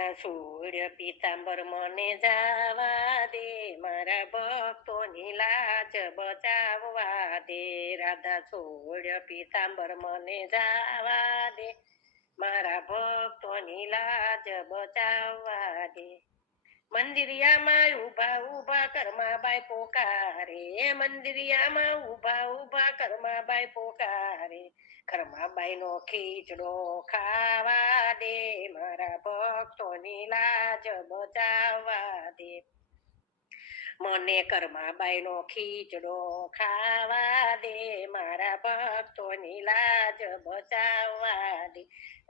રાધા સૂર્ય પીતાંબર મને જાવા દે, મારા ભક્તોની લાજ બચાવવા દે. રાધા સૂર્ય પીતાંબર મને જાવા દે, મારા ભક્તોની લાજ બચાવવા દે. મંદિરિયામાં ઉભા ઉભા કરમાબાઈ પોકારે, મંદિરિયામાં ઉભા ઉભા કરમાબાઈ પોકારે. કરમાબાઈ નો ખીચડો ખાવા દે, મારા ભક્તોની લાજ બચાવવા દે. મને કરમાબાઈ નો ખીચડો ખાવા દે, મારા ભક્તોની લાજ બચાવવા દે.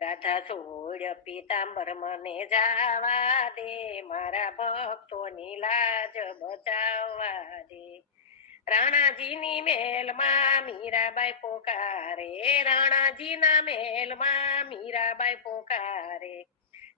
રાધા સૂર્ય પીતાંબર મને જાવા દે, મારા ભક્તોની લાજ બચાવવા દે. રાણાજીની મેલમાં મીરાબાઈ પોકારે, રાણાજીના મેલમાં મીરાબાઈ પોકારે.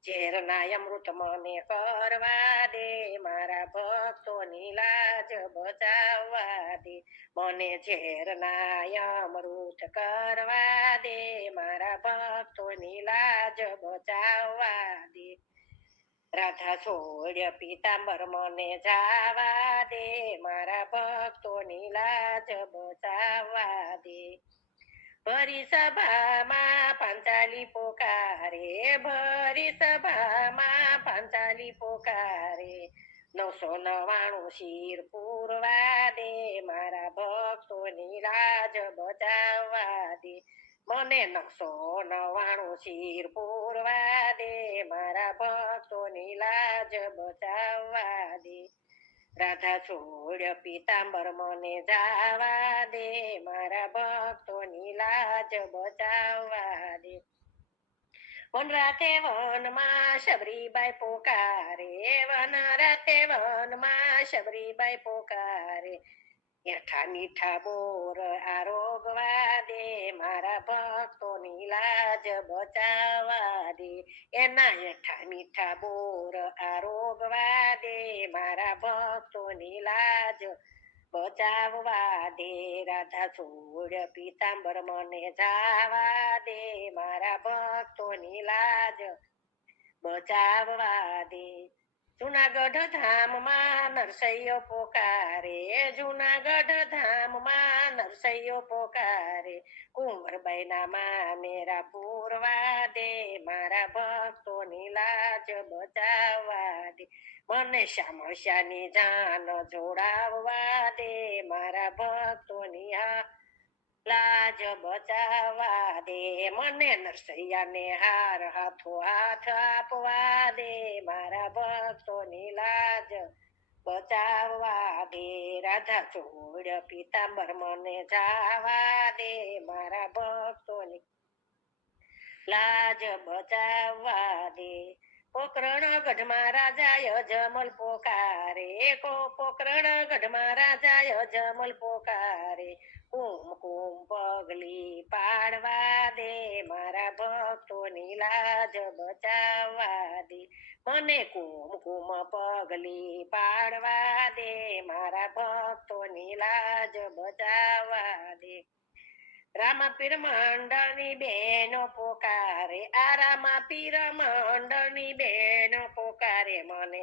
ઝેરના અમૃત મને કરવા દે, મારા ભક્તોની લાજ બચાવવા દે. મને ઝેરના અમૃત કરવા દે, મારા ભક્તોની લાજ બચાવવા દે. રાધા સૂર્ય પીતાંબર મને જાવા દે, મારા ભક્તોની લાજ બચાવવા દે. ભરી સભામાં પાંચાલી પોકારે, ભરી સભામાં પાંચાલી પોકારે. 999 શીર પૂરવા દે, મારા ભક્તોની લાજ બચાવવા દે. મને 999 શીર પૂરવા દે, મારા ભક્તોની લાજ બચાવવા દે. રાધા સૂર્ય પીતાંબર મને જાવા દે, મારા ભક્તોની લાજ બચાવવા દે. વન રાતે વનમાં શબરીબાઈ પોકારે, વન રાતે વનમાં શબરીબાઈ પોકારે. એઠા મીઠા બોર આરોગવા દે, મારા ભક્તોની લાજ બચાવવા દે. એના એઠા મીઠા બોર આરોગવા દે, મારા ભક્તોની લાજ બચાવવા દે. રાધા સૂર્ય પીતાંબર મને જાવા દે, મારા ભક્તોની લાજ બચાવવા દે. જુનાગઢ ધામમાં નરસૈયો પોકારે, જુનાગઢ ધામમાં નરસૈયો પોકારે. કુંવરબાઈ ના મામેરા પૂરવા દે, મારા ભક્તોની લાજ બચાવવા દે. મને શ્યામળશાની જાન જોડાવવા દે, મારા ભક્તોની લાજ બચાવવા દે. મને નરસૈયાને હાર હાથો હાથ આપવા દે, મારા ભક્તોની લાજ બચાવવા દે. રાધા સૂર્ય પીતાંબર મને જાવા દે, મારા ભક્તોની લાજ બચાવવા દે. પોકરણ ગઢમાં રાજા યજમલ પોકારે, પોકરણ ગઢમાં રાજા યજમલ પોકારે. કુમકુમ પગલી પાડવા દે, મારા ભક્તોની લાજ બચાવવા દે. મને કુમકુમ પગલી પાડવા દે, મારા ભક્તોની લાજ બચાવવા દે. રામાપીર મંડળની બેનો પોકારે, આ રામાપીર મંડળની બેનો પોકારે. મને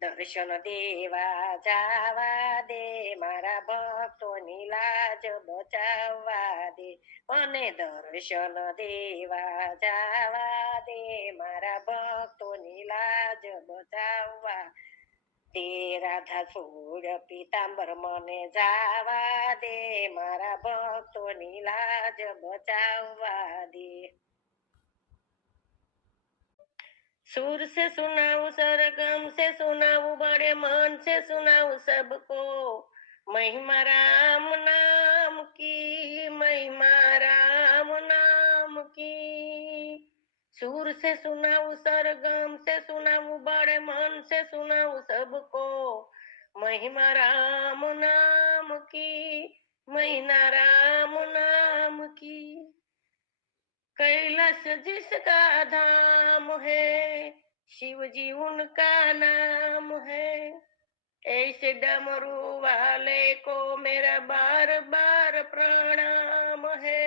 દર્શન દેવા જાવા દે, મારા ભક્તોની લાજ બચાવવા દે. મને દર્શન દેવા જાવા દે, મારા ભક્તોની લાજ બચાવવા દે. રાધા સૂર્ય પીતાંબર મને જાવા દે, મારા ભક્તોની લાજ બચાવવા દે. सुर से सुनाऊं सरगम से सुनाऊं बड़े मन से सुनाऊं सबको, महिमा राम नाम की, महिमा राम नाम की. सुर से सुनाऊं सरगम से सुनाऊं बड़े मन से सुनाऊं सबको, महिमा राम नाम की, महिमा राम नाम की. कैलाश जिसका धाम है, शिव जी उनका नाम है. ऐसे डमरू वाले को मेरा बार बार प्रणाम है,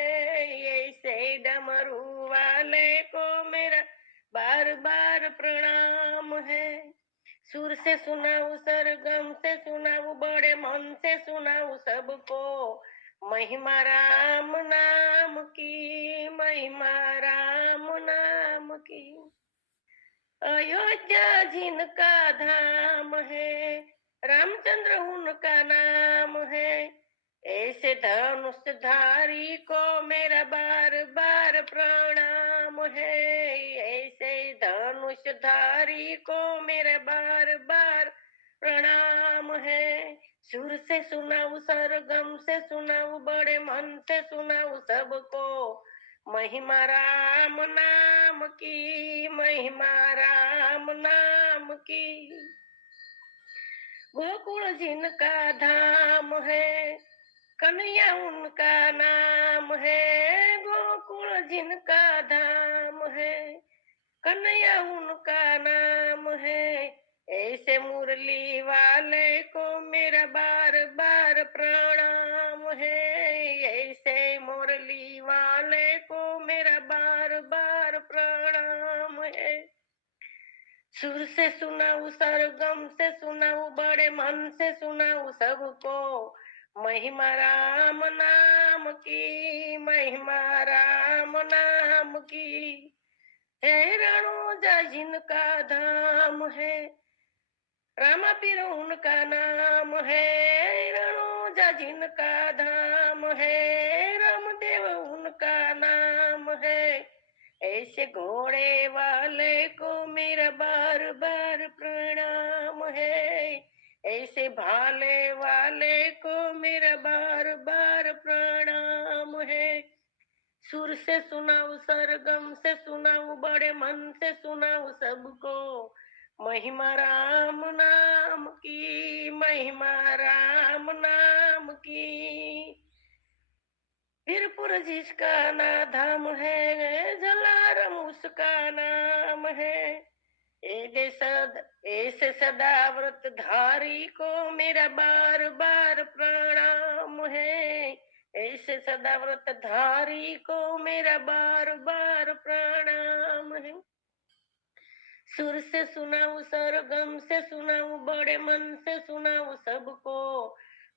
ऐसे डमरू वाले को मेरा बार बार प्रणाम सुर से सुनाऊं सरगम से सुनाऊं बड़े मन से सुनाऊं सबको महिमा राम नाम की, महिमा राम नाम की। अयोध्या जिनका धाम है, रामचंद्र उनका नाम है। ऐसे धनुषधारी को मेरा बार बार प्रणाम है, ऐसे धनुषधारी को मेरा बार बार प्रणाम है। सुर से सुनाऊं सरगम से सुनाऊं बड़े मन से सुनाऊं सबको महिमा राम नाम की, महिमा राम नाम की। गोकुल जिनका धाम है, कन्हैया उनका नाम है। गोकुल जिनका धाम है, कन्हैया उनका नाम है। ऐसे मुरली वाले को मेरा बार बार प्रणाम है, ऐसे मुरली वाले को मेरा बार बार प्रणाम है। सुर से सुनाऊं सरगम से सुनाऊं बड़े मन से सुनाऊं सबको महिमा राम नाम की, महिमा राम नाम की। है रणोजा जिनका धाम है, रामा पीर उनका नाम है। रणोजा जिनका धाम है, रामदेव उनका नाम है। ऐसे घोड़े वाले को मेरा बार बार प्रणाम है, ऐसे भाले वाले को मेरा बार बार प्रणाम है। सुर से सुनाऊं सरगम से सुनाऊं बड़े मन से सुनाऊं सबको महिमा राम नाम की, महिमा राम नाम की। वीरपुर जिसका ना धाम है, जलाराम उसका नाम है। ऐसे सदा व्रत धारी को मेरा बार बार प्रणाम है, ऐसे सदा व्रत धारी को मेरा बार बार प्रणाम है। सुर से सुनाऊं सरगम से सुनाऊं बड़े मन से सुनाऊं सबको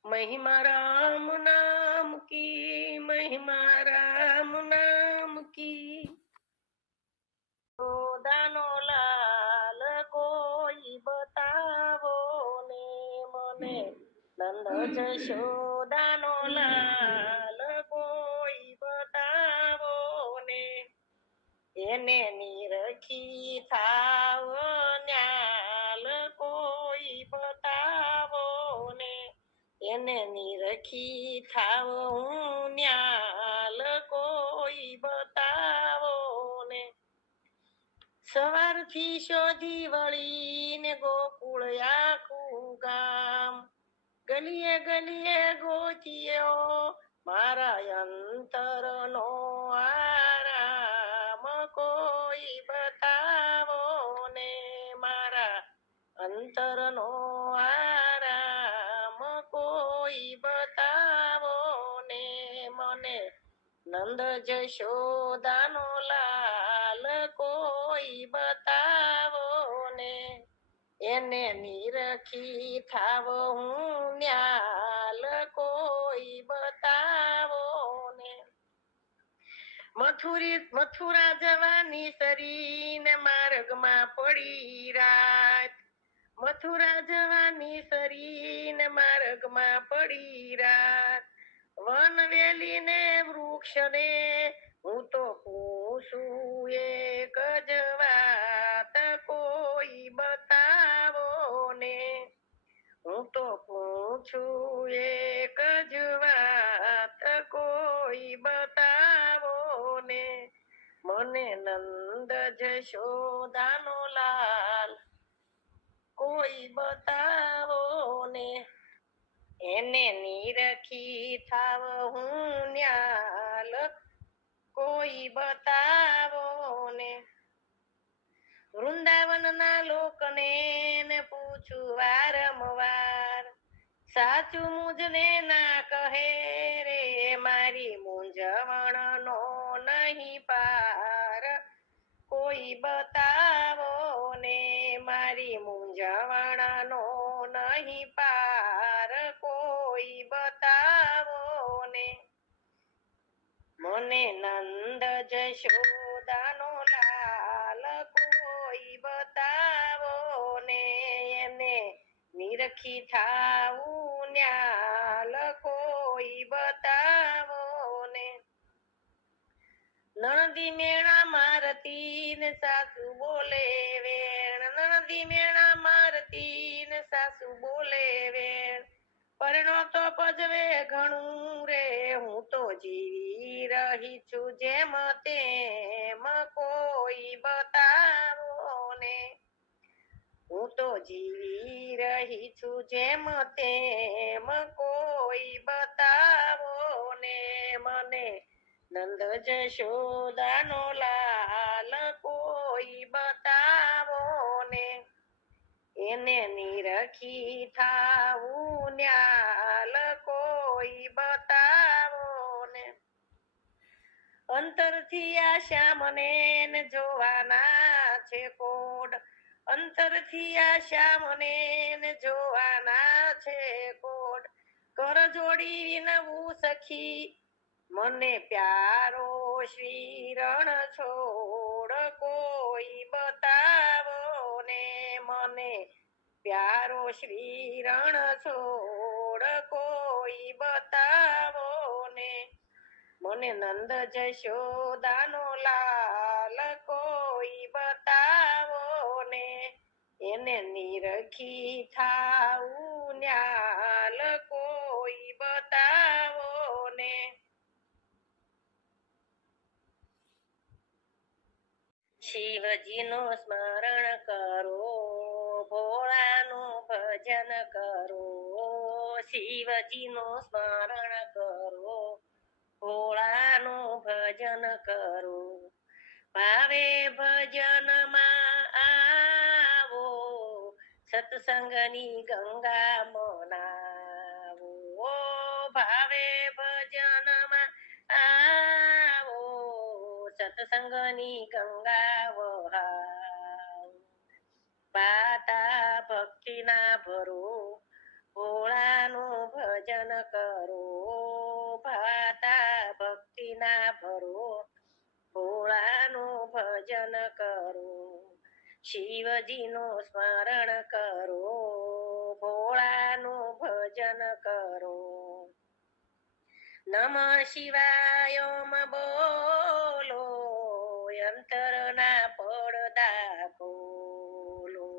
महिमा राम नाम की, महिमा राम नाम की। दानो लाल कोई बतावो ने मने, नंद जशोदानो लाल कोई बतावो ने। એને નિરખી થાવ ન્યાલ કોઈ બતાવો ને, એને નિરખી થાવ હું ન્યાલ કોઈ બતાવો ને. સવારથી શોધી વળીને ગોકુળ આખું ગામ, ગલીએ ગલીએ ગોતીયો મારા અંતરનો આરામ કોઈ બતાવો ને, મારા અંતરનો આરામ કોઈ બતાવો ને મને. નંદ જશોદાનો લાલ કોઈ બતાવો ને, એને નિરખી થાવ હું ન્યાલ કોઈ બતાવો ને. મથુરા જવાની સરીને માર્ગમાં પડી રાત, મથુરા જવાની સરીને માર્ગમાં પડી રાત. વનવેલી ને વૃક્ષ ને હું તો પૂછું એક જ વાત કોઈ બતાવો ને, હું તો પૂછું એક જ વાત કોઈ બતાવો ને મને. નંદ જશોદાનો લાલ કોઈ બતાવો ને, એને નિરખી થાવ હું ન્યાલ કોઈ બતાવો ને. વૃંદાવનના લોકને ને પૂછું વારંવાર, સાચું મુજને ના કહે રે મારી મૂંઝવણનો નહીં પાર કોઈ બતાવો ને, મારી મૂંઝવણ નહીં પાર કોઈ બતાવો ને મને નંદ જશોદાનો લાલ કોઈ બતાવો ને એને નિરખી થાવું ન્યાલ કોઈ બતાવો ને નણદી મેણા મારતી ને સાસુ બોલે વેણ નણદી મેણા મારતી ને સાસુ બોલે વેણ પરણો તો પજવે ઘણું રે હું તો જીવી રહી છું જેમ તેમ કોઈ બતાવો ને હું તો જીવી રહી છું જેમ તેમ કોઈ બતાવો ને મને નંદ જશોદાનો લાલ કોઈ બતાવો ને એને નિરખી થાવું ન્યાલ કોઈ બતાવો ને અંતરથી આ શ્યામને ને જોવાના છે કોડ અંતરથી આ શ્યામને ને જોવાના છે કોડ કર જોડી વિનવું સખી મને પ્યારો શ્રી રણ છોડ કોઈ બતાવો ને મને પ્યારો શ્રી રણ છોડ કોઈ બતાવો ને મને નંદ જશોદાનો લાલ કોઈ બતાવો ને એને નિરખી થાવું ન્યાલ કોઈ બતાવો ને શિવજીનું સ્મરણ કરો ભોળાનું ભજન કરો શિવજીનું સ્મરણ કરો ભોળાનું ભજન કરો ભાવે ભજનમાં આવો સત્સંગની ગંગા મનાવો ભાવે ભજનમાં આવો સત્સંગની ગંગા વહાવ પાતા ભક્તિના ભરો ભોળાનું ભજન કરો પાતા ભક્તિના ભરો ભોળાનું ભજન કરો શિવજીનું સ્મરણ કરો ભોળાનું ભજન કરો નમઃ શિવાય ઓમ બોલો અંતરના પડદા ખોલો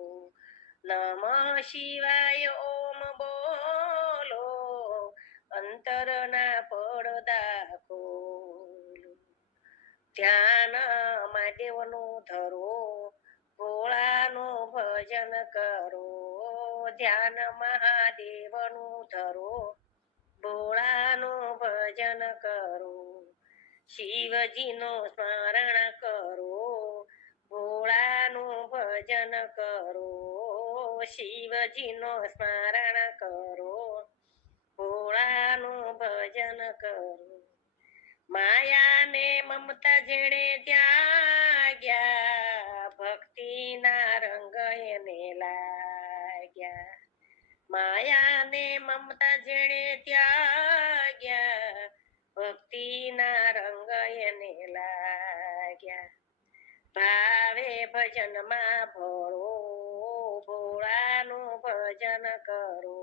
નમઃ શિવાય ઓમ બોલો અંતરના પડદા ખોલો ધ્યાન મહાદેવનું ધરો ભોળાનું ભજન કરો ધ્યાન મહાદેવનું ધરો ભોળાનું ભજન કરો શિવજીનું સ્મરણ કરો ભોળાનું ભજન કરો શિવજીનું સ્મરણ કરો ભોળાનું ભજન કરો માયાને મમતા જેણે ત્યાગ્યા ભક્તિના રંગ એને લાગ્યા માયાને મમતા જેણે ત્યાગ્યા ભક્તિના રંગ એને લાગ્યા ભાવે ભજનમાં ભળો ભોળાનું ભજન કરો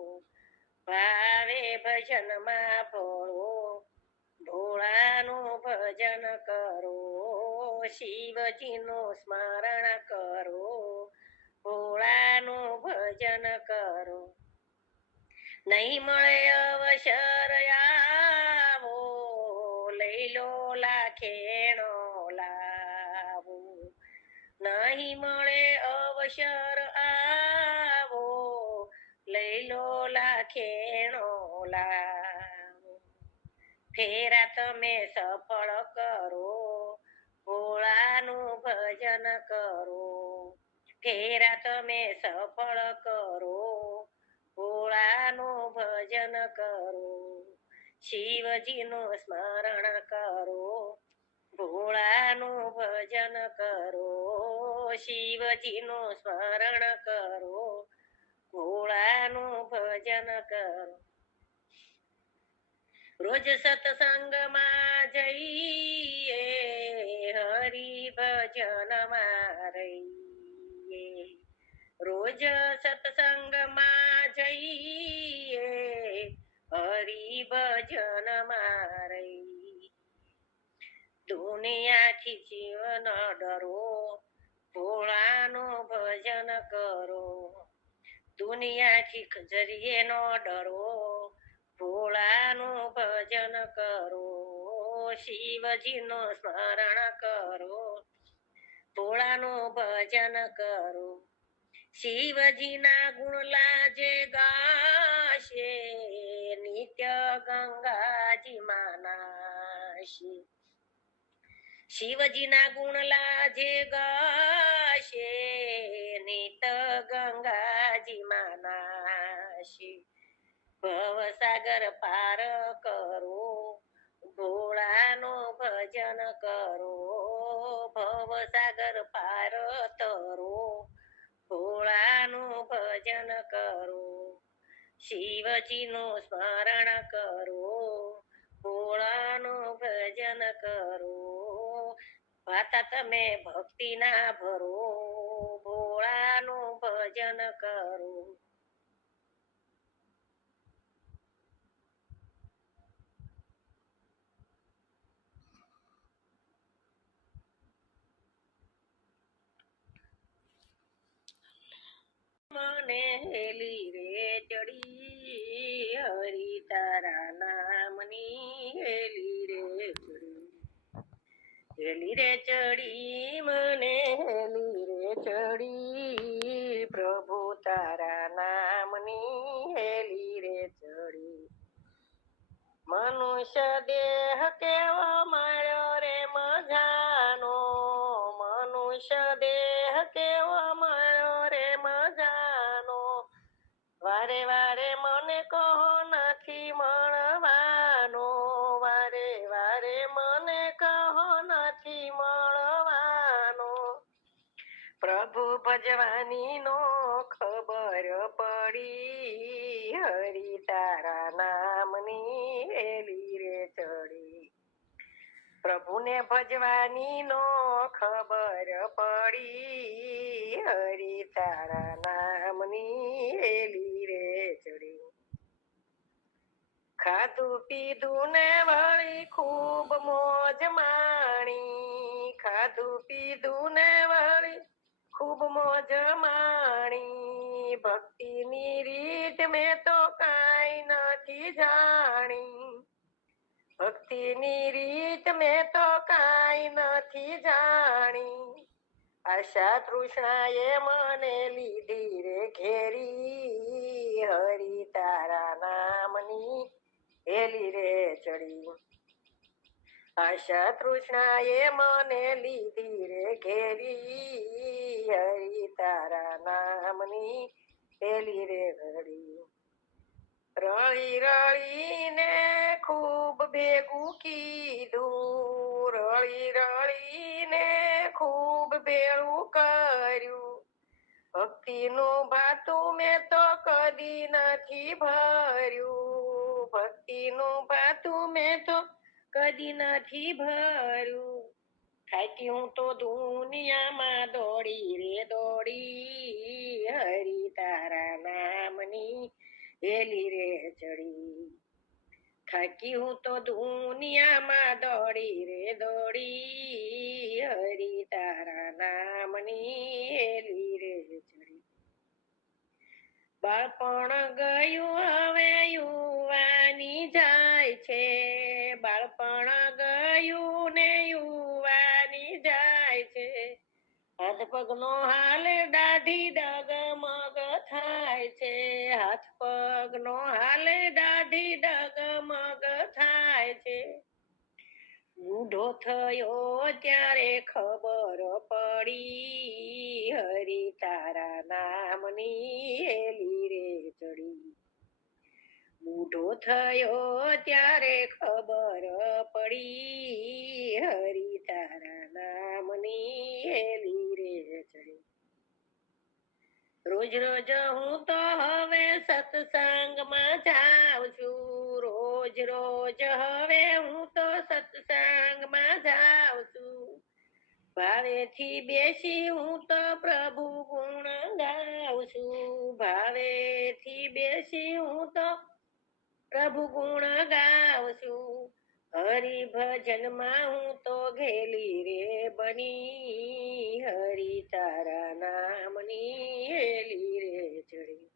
ભાવે ભજનમાં ભળો ભોળાનું ભજન કરો શિવજીનું સ્મરણ કરો ભોળાનું ભજન કરો નહીં મળે અવસર આવો લઈ લો લાખેણો લાવો નહીં મળે અવસર આવો લઈ લો લાખેણો લાવો ફેરા તમે સફળ કરો ભોળાનું ભજન કરો ફેરા તમે સફળ કરો ભોળાનું ભજન કરો શિવજીનું સ્મરણ કરો ભોળાનું ભજન કરો શિવજીનું સ્મરણ કરો ભોળાનું ભજન કરો. રોજ સત્સંગમાં જઈએ, હરિ ભજનમાં રહીએ. રોજ સત્સંગમાં જઈએ, હરિ ભજનમાં રહીએ. દુનિયાથી જીવન ડરો, ભોળાનું ભજન કરો. દુનિયાથી જરીએ નો ડરો, ભોળાનું ભજન કરો. શિવજીનું સ્મરણ કરો, ભોળાનું ભજન કરો. શિવજીના ગુણ લાજે ગાશે, નિત્ય ગંગાજીમાં નાશે. શિવજીના ગુણ લાજે ગાશે, નિત્ય ગંગાજીમાં નાશે. ભવસાગર પાર કરો, ભોળાનું ભજન કરો. ભવસાગર પાર તરો, ભોળાનું ભજન કરો. શિવજીનું સ્મરણ કરો, ભોળાનું ભજન કરો. માતા તમે ભક્તિ ના ભરો, ભોળાનું ભજન કરો. મને હેલી રે ચડી, હરિ તારા નામની હેલી રે ચડી. હેલી રે ચડી, મને હેલી રે ચડી, પ્રભુ તારા નામની હેલી રે ચડી. મનુષ્ય દેહ કેવો મળ્યો રે મજાનો, મનુષ્ય દેહ કેવો મળ્યો રે મજાનો. વારે વારે મને કહો નથી મળવાનો, વારે વારે મને કહો નથી મળવાનો. પ્રભુ ભજવાની નો ખબર પડી, હરિ તારા નામની હેલી રે ચડી. પ્રભુને ભજવાની નો ખબર પડી, હરિ તારા નામની હેલી રે ચડી. ખાધું પીધું ને વળી ખૂબ મોજ માણી, ખાધું પીધું ને વળી ખૂબ મોજ માણી. ભક્તિની રીત મેં તો કાંઈ નથી જાણી, ભક્તિની રીત મેં તો કાંઈ નથી જાણી. આશા તૃષ્ણાએ મને લીધી રે ઘેરી, હરિ તારા નામની હેલી રે ચડી. આશા તૃષ્ણાએ મને લીધી રે ઘેરી, હરિ તારા નામની હેલી રે ઘડી. રળી રળીને ખૂબ ભેગું કીધું, રળી રળીને ખૂબ ભેળું કર્યું. ભક્તિનું ભાતું મેં તો કદી નથી ભર્યું, ભક્તિનું ભાતું મેં તો કદી નથી ભર્યું. થાકી હું તો દુનિયામાં દોડી રે દોડી, હરિ તારા નામની હેલી રે ચડી. થાકી હું તો દુનિયામાં દોડી રે દોડી, હરિ તારા નામની હેલી રે ચડી. બાળપણ ગયું હવે યુવાની જાય છે, બાળપણ ગયું ને યુવાની જાય છે. હાથ પગનો હાલ દાઢી ડગમગ થાય છે, હાથ પગનો હાલ દાઢી ડગમગ થાય છે. બુઢો થયો ત્યારે ખબર પડી, હરિ તારા નામની હેલી રે ચડી. બુઢો થયો ત્યારે ખબર પડી, હરિ તારા નામની હેલી રે ચડી. રોજ રોજ રોજ હું તો હવે સત્સંગમાં જાઉં છું. રોજ રોજ હવે હું તો સત્સંગમાં જાઉં છું. ભાવેથી બેસી હું તો પ્રભુ ગુણ ગાઉં છું. ભાવેથી બેસી હું તો પ્રભુ ગુણ ગાઉં છું. હરિ ભજનમાં હું તો ઘેલી રે બની. હરિ તારા નામની હેલી રે ચડી.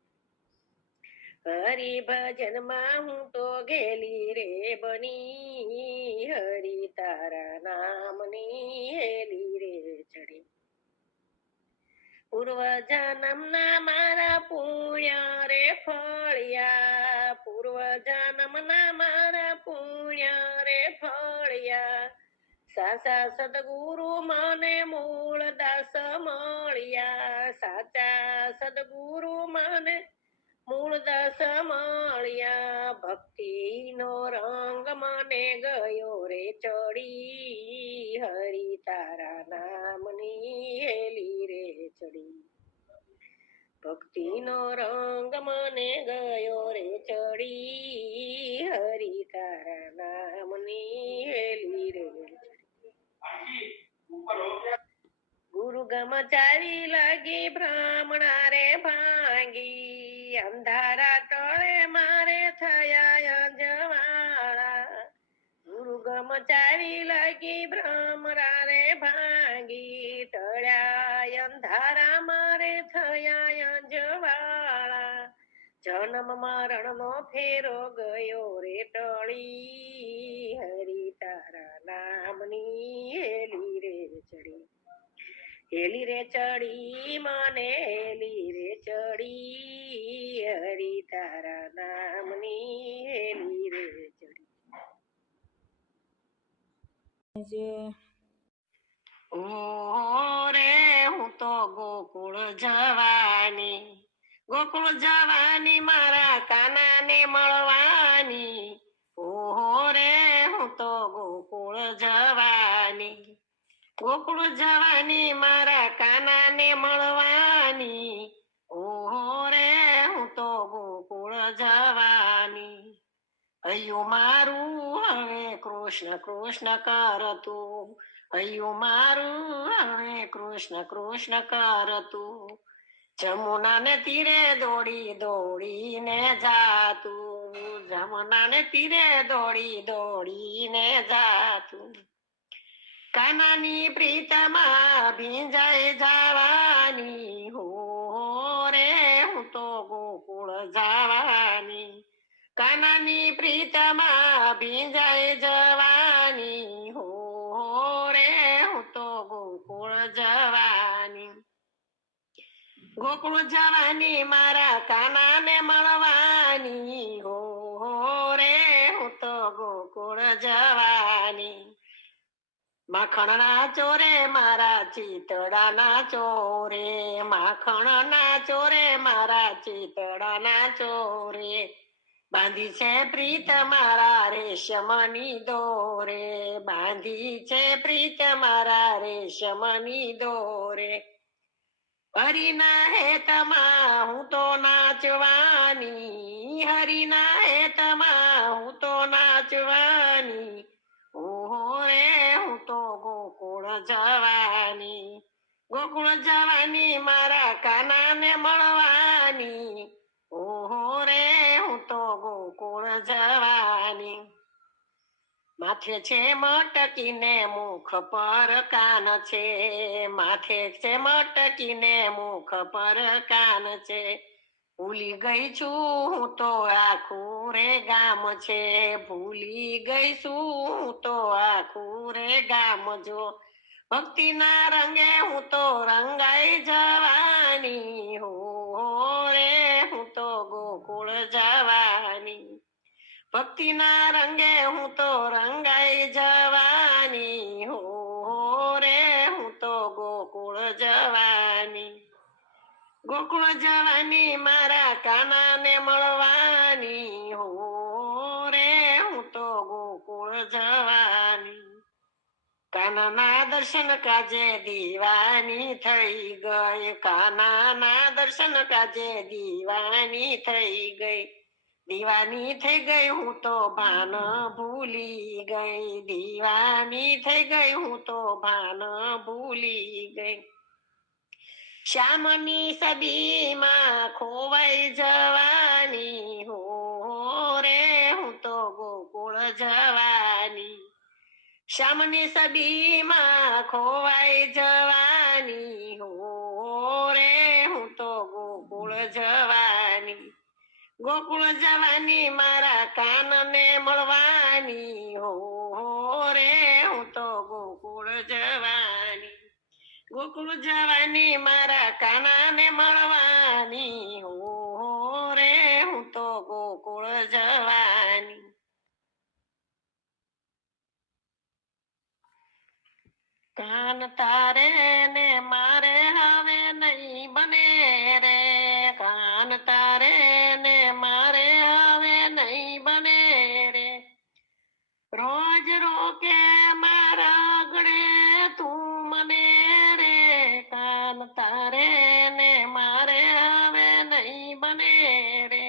હરિ ભજનમાં હું તો ઘેલી રે બની. હરિ તારા નામની હેલી રે ચડી. પૂર્વ જન્મના મારા પુણ્ય રે ફળ્યા. પૂર્વ જન્મના મારા પુણ્ય રે ફળ્યા. સાચા સદગુરુ મને મૂળ દાસ મળ્યા. સાચા સદગુરુ મને મૂળ દાસ મળ્યા. ભક્તિનો રંગ મને ગયો રે ચડી. હરિ તારા નામની હેલી રે ચડી. ભક્તિનો રંગ મને ગયો રે ચડી. હરિ તારા નામની હેલી રે ચડી. ગુરુ ગમ ચાવી લાગી બ્રાહ્મણા રે ભાંગી. અંધારા તળે મારે થયા અંજવાળા. ગુરુ ગમ ચાવી લાગી બ્રાહ્મણા રે ભાંગી. તળ્યા અંધારા મારે થયા અંજવાળા. જન્મ મરણ નો ફેરો ગયો રે ટળી. હરિ તારા નામની હેલી રે ચડી. હેલી રે ચડી મને હેલી રે ચડી. હરિ તારા નામની હેલી રે ચડી. ઓ રે હું તો ગોકુળ જવાની. ગોકુળ જવાની મારા કાનાને મળવાની. ઓહો રે હું તો ગોકુળ જવાની. ગોકુળ જવાની મારા કાનાને મળવાની. ઓહો રે હું તો ગોકુળ જવાની. હૈયું મારું હવે કૃષ્ણ કૃષ્ણ કરતું. હૈયું મારું હવે કૃષ્ણ કૃષ્ણ કરતું. જમુનાને તીરે દોડી દોડીને જાતું. જમુનાને તીરે દોડી દોડીને જાતું. કાનાની પ્રીતમાં ભીંજાઈ જવાની. હો રે હું તો ગોકુળ જવાની. કાનાની પ્રીતમાં ભીંજાઈ જવાની. હો રે હું તો ગોકુળ જવાની. ગોકુળ જવાની મારા કાનાને મળવાની. હો રે હું તો ગોકુળ જવાની. માખણના ચોરે મારા ચિતડાના ચોરે. માખણના ચોરે મારા ચિતડાના ચોરે. બાંધી છે પ્રીત મારા રેશમની દોરે. બાંધી છે પ્રીત મારા રેશમની દોરે. હરિના હેતમાં હું તો નાચવાની. હરિના હેતમાં હું તો નાચવાની. ઓહો રે હું તો ગોકુળ જવાની. ગોકુળ જવાની મારા કાનાને મળવાની. ઓહો રે હું તો ગોકુળ જવાની. માથે છે મટકીને મુખ પર કાન છે. માથે છે મટકીને મુખ પર કાન છે. ભૂલી ગઈ છું હું તો આખું રે ગામ છે. ભૂલી ગઈ છું હું તો આખું રે ગામ. જો ભક્તિના રંગે હું તો રંગાઈ જવાની. હો રે હું તો ગોકુળ જવાની. ભક્તિના રંગે હું તો રંગાઈ જવાની. હો રે હું તો ગોકુળ જવાની. ગોકુળ જવાની મારા કાનાને મળવાની. હો રે હું તો ગોકુળ જવાની. કાનાના દર્શન કાજે દીવાની થઈ ગઈ, કાનાના દર્શન કાજે દીવાની થઈ ગઈ, દીવાની થઈ ગઈ હું તો ભાન ભૂલી ગઈ, દીવાની થઈ ગઈ હું તો ભાન ભૂલી ગઈ. શ્યામની સદીમાં ખોવાઈ જવાની હો રે હું તો ગોકુળ જવાની, શ્યામની સદીમાં ખોવાઈ જવાની હો રે હું તો ગોકુળ જવાની, ગોકુળ જવાની મારા કાનને મળવાની હો રે હું તો ગોકુળ જવાની, ગોકુળ જવાની મારા કાનાને મળવાની હો રે હું તો ગોકુળ જવાની. કાન તારે ને મારે હવે નહીં બને રે, કાન તારે ને મારે હવે નહીં બને રે, રોજ રોકે મારા ગળે તું મને રે, કાન તારે ને મારે હવે નહીં બને રે,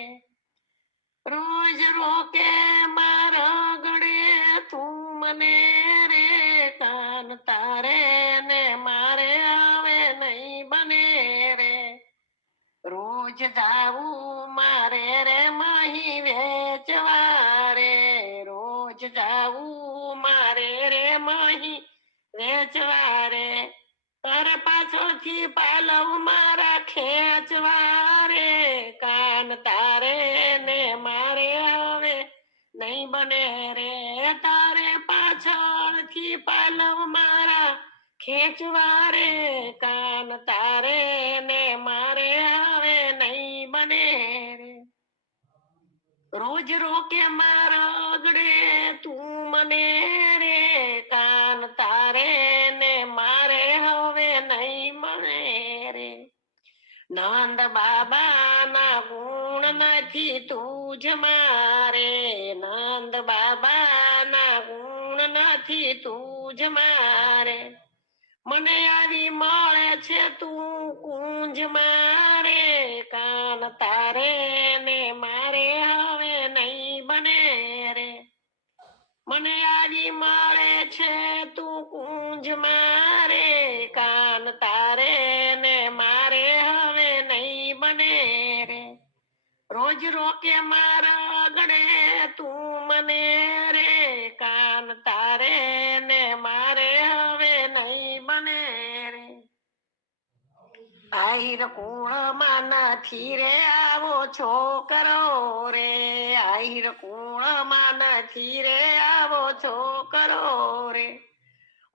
રોજ રોકે મારા ગળે તું મને રે, કાન તારે ને મારે હવે નહીં બને રે, રોજ જાવું મારે રે માહી વેચવા રે, રોજ જાવું મારે રે માહી વેચવા રે, તારે પાછળથી પાલવ મારા ખેંચવા રે, કાન તારે ને મારે હવે નહીં બને રે, તારે પાછળથી પાલવ મારા ખેંચવા રે, કાન તારે ને મારે હવે નહીં બને રે, રોજ રોકે મારા ગળે તું મને રે, કાન તારે ને મારે હવે નહીં બને રે, નંદ બાબાના ગુણ નથી તું જ મારે, નંદ બાબાના ગુણ નથી તું જ મારે, મને આવી મળે છે તું કુંજ મારે, કાન તારે ને મારે હવે નહીં બને રે, મને આવી મળે છે તું કુંજ મારે, કાન તારે ને મારે હવે નહીં બને રે, રોજ રોકે મારા ગળે તું મને રે, કાન તારે ને મારે હવે નહીં બને રે, આહિર કુળમાં નથી રે આવો છોકરો રે, આહિર કુળમાં નથી રે આવો છોકરો રે,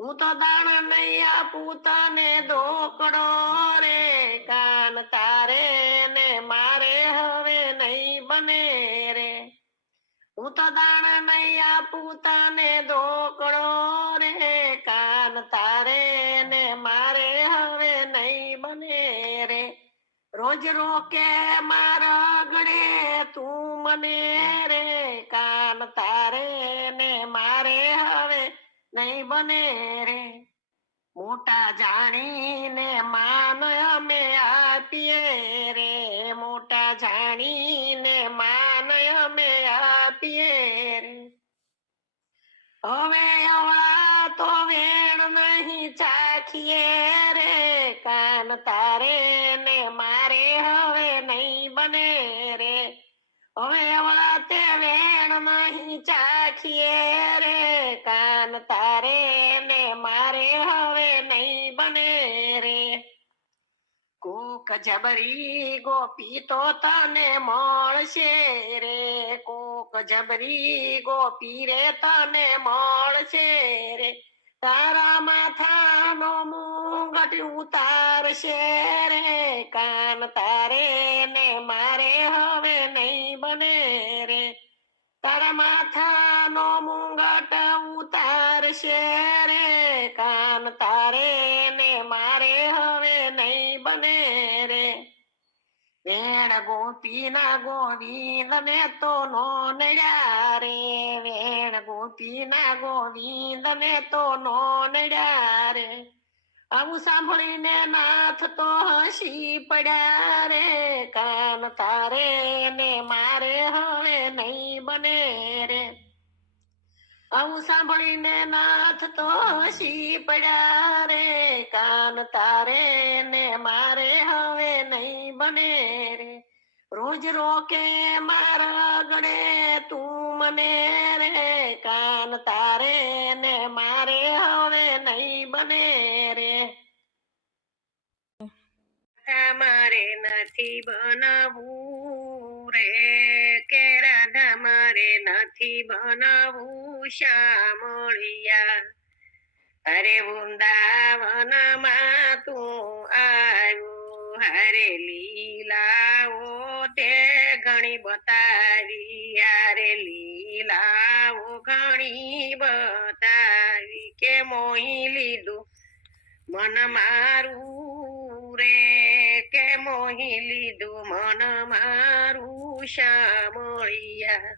હું તો દાણ નહીં આપું તને દોકડો રે, કાન તારે ને મારે હવે નહીં બને રે, હું તો દાણ નહીં આપું તને દોકડો રે, કાન તારે ને મારે હવે નહીં બને રે, રોજ રોકે મારા ગળે તું મને રે, કાન તારે ને મારે હવે નહીં બને રે, મોટા જાણીને માન અમે આપીએ રે, મોટા જાણીને માન અમે આપીએ રે, હવે આવડા તો વેણ નહીં ચાખીએ રે, કાન તારે ને મારે હવે નહીં બને રે, હવે આવડા તે વેણ નહીં ચાખીએ રે, કાન તારે ને મારે હવે નહીં બને રે, કોક જબરી ગોપી તો તને મળશે રે, કોક જબરી ગોપી રે તને મળશે રે, તારા માથાનો મુંગટ ઉતારશે રે, કાન તારે ને મારે હવે નહીં બને રે, તારા માથાનો મુંગટ ઉતારશે રે, કાન તારે ને મારે હવે નહીં બને રે, વેણ ગોપીના ગોવિંદ ને તો નો નડ્યા રે, વેણ ગોપીના ગોવિંદ ને તો નો નડ્યા રે. આવું સાંભળીને નાથ તો હસી પડ્યા રે, કાન તારે ને મારે હવે નહીં બને રે. આવું સાંભળીને નાથ તો હસી પડ્યા રે, કાન તારે ને મારે હવે નહીં બને રે. રોજ રોકે મારા ગળે તું મને રે, કાન તારે ને મારે હવે નહીં બને રે. મારે નથી બનાવવું રે, કે રાધા મારે નથી બનાવવું શામળિયા. અરે વૃંદાવનમાં તું આવ્યો, હરે લીલાઓ તે ઘણી બતાવી, હારે લીલાઓ ઘણી બતાવી, કે મોહી લીધું મન મારું રે, કે મોહી લીધું મન મારું શામળિયા.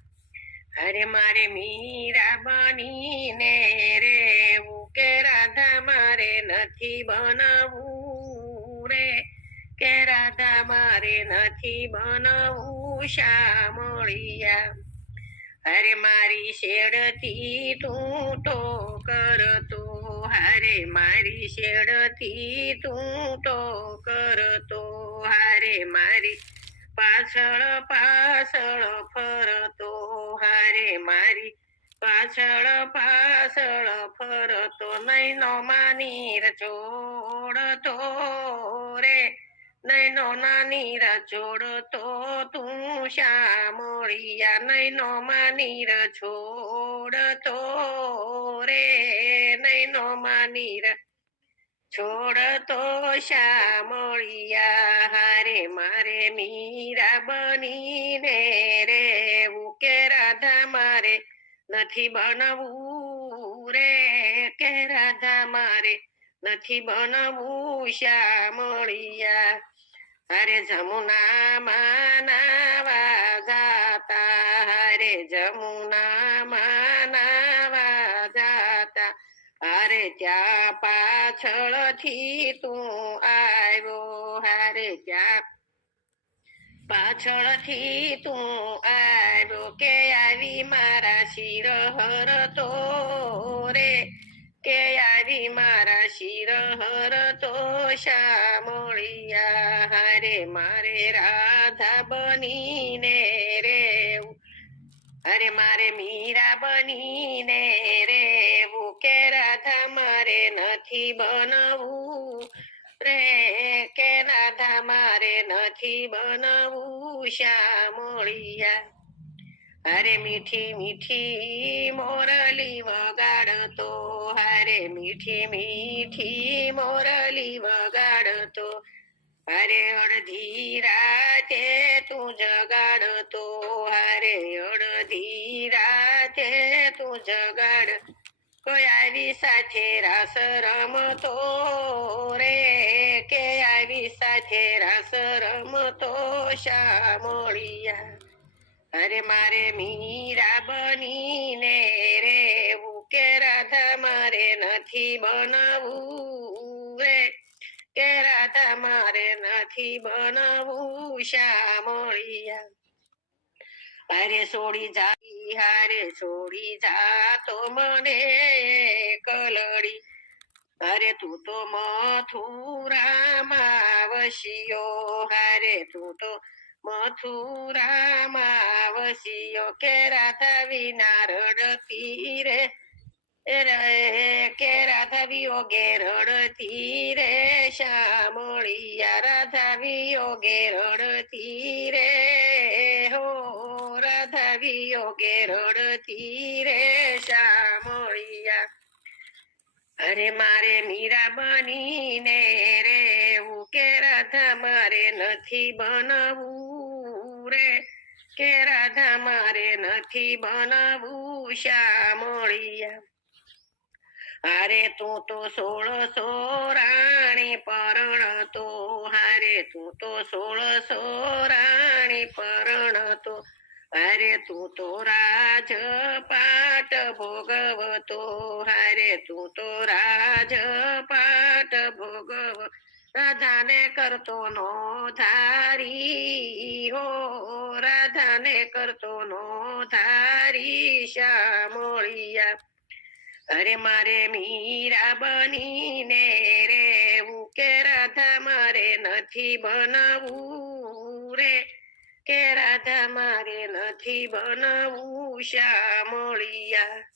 અરે મારે મીરા બનીને રેવું, કે રાધા મારે નથી બનવું રે, કે રાધા મારે નથી બનવું શામળિયા. અરે મારી શેડથી તું તો કરતો, હારે મારી શેડથી તું તો કરતો, હારે મારી પાછળ પાછળ ફરતો, હારે મારી પાછળ પાછળ ફરતો. નૈનો માની રચોડતો રે, નૈનો નાની રચોડતો તું શામળિયા. નૈનો માની રચોડતો રે, નૈનો માની છોડતો શામળિયા. હારે મારે મીરા બનીને રેવું, કે રાધા મારે નથી બનવું રે, કે રાધા મારે નથી બનવું શામળિયા. અરે જમુનામાં નાવા જાતા, હરે જમુનામાં નાવા જાતા, અરે ત્યાં પાછળથી તું આવ્યો, હારે ત્યાં પાછળથી તું આવ્યો, કે આવી મારા શિર હરતો રે, કે આવી મારા શિર હરતો શામળિયા. હારે મારે રાધા બનીને રેવું, અરે મારે મીરા બનીને રેવું, કે રાધા મારે નથી બનવું રે, કે રાધા મારે નથી બનવું શામળિયા. અરે મીઠી મીઠી મોરલી વગાડતો, હારે મીઠી મીઠી મોરલી વગાડતો, અરે અડધી રાતે તું જગાડતો, હારે અડધી રાતે તું જગાડ. કોઈ આવી સાથે રાસ રમતો રે, કે આવી સાથે રાસ રમતો શામળિયા. અરે મારે મીરા બનીને રેવું, કે રાધા મારે નથી બનવું રે, કે રાધા મારે નથી બનવું શામળિયા. અરે છોડી જા હારે છોડી જા તો મને કલડી, અરે તું તો મથુરામાં વસ્યો, હારે તું તો મથુરામાં વસ્યો, કે રાધા વિના રડતી રે, કે રાધા વિયોગે રડતી રે શામળિયા. રાધા વિયોગે રડતી રે હો, રાધા વિયોગે રડતી રે શામળિયા. અરે મારે મીરા બનીને રેવું, કે રાધા મારે નથી બનવું રે, કે રાધા મારે નથી બનવું શામળિયા. હારે તું તો 1600 રાણી પરણતો, હારે તું તો 1600 રાણી પરણતો, હારે તું તો રાજપાટ ભોગવતો, હારે તું તો રાજપાટ ભોગવ, રાધાને કરતો નો ધારી હો, રાધાને કરતો નો ધારી શ્યામળિયા. અરે મારે મીરા બનીને રેવું કે રાધા મારે નથી બનવું રે, કે રાધા મારે નથી બનવું શ્યામળિયા.